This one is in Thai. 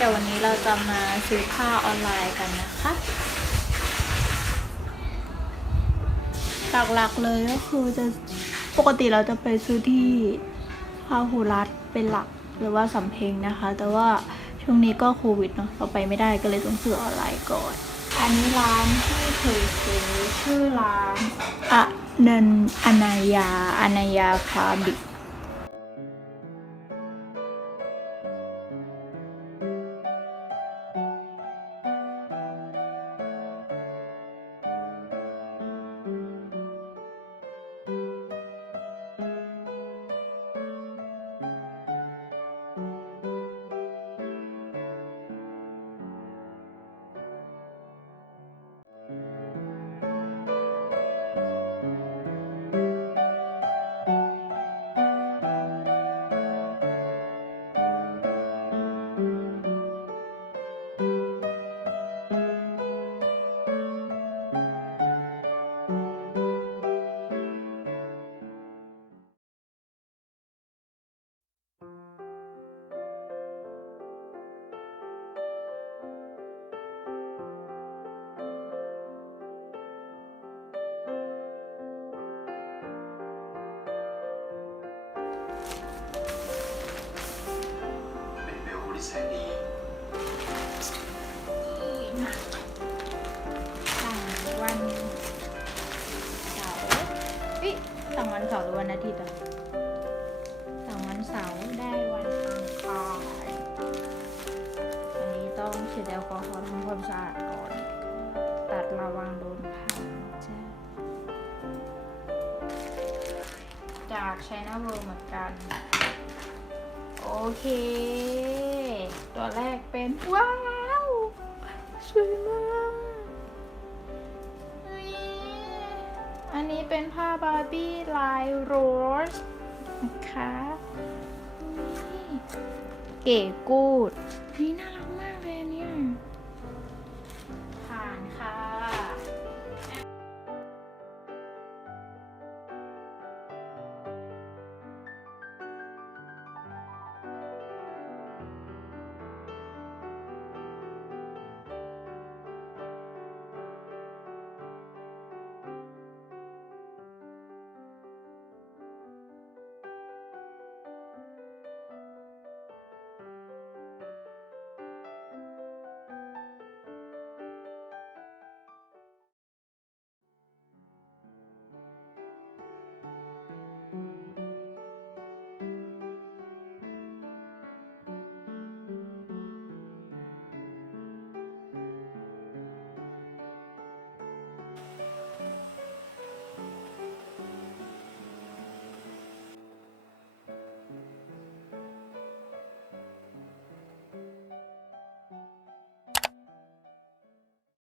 เดี๋ยววันนี้เราจะมาซื้อผ้าออนไลน์กันนะคะ หลักๆเลยก็คือจะปกติเราจะไปซื้อที่พาหูรัฐเป็นหลักหรือว่าสำเพ็งนะคะ แต่ว่าช่วงนี้ก็โควิดเนาะเราไปไม่ได้ก็เลยต้องซื้อออนไลน์ก่อน อันนี้ร้านที่เคยซื้อชื่อร้านอะเนนอนายาอนายาฟาบิก แสนดีสั่งวันเสาร์เอ้ยสั่งวันเสาร์หรือวันอาทิตย์อะสั่งวันเสาร์ได้วันอังคารอันนี้ต้องเช็ดแอลกอฮอล์ทำความสะอาดก่อน ตัดระวังโดนผ่าจ้ะจากไชน่าเวิร์เหมือนกัน โอเค ตัวแรกเป็น ว้าว สวยมาก อันนี้เป็นผ้าบาร์บี้ลายโรสนะคะนี่เก๋กูด นี่น่ารัก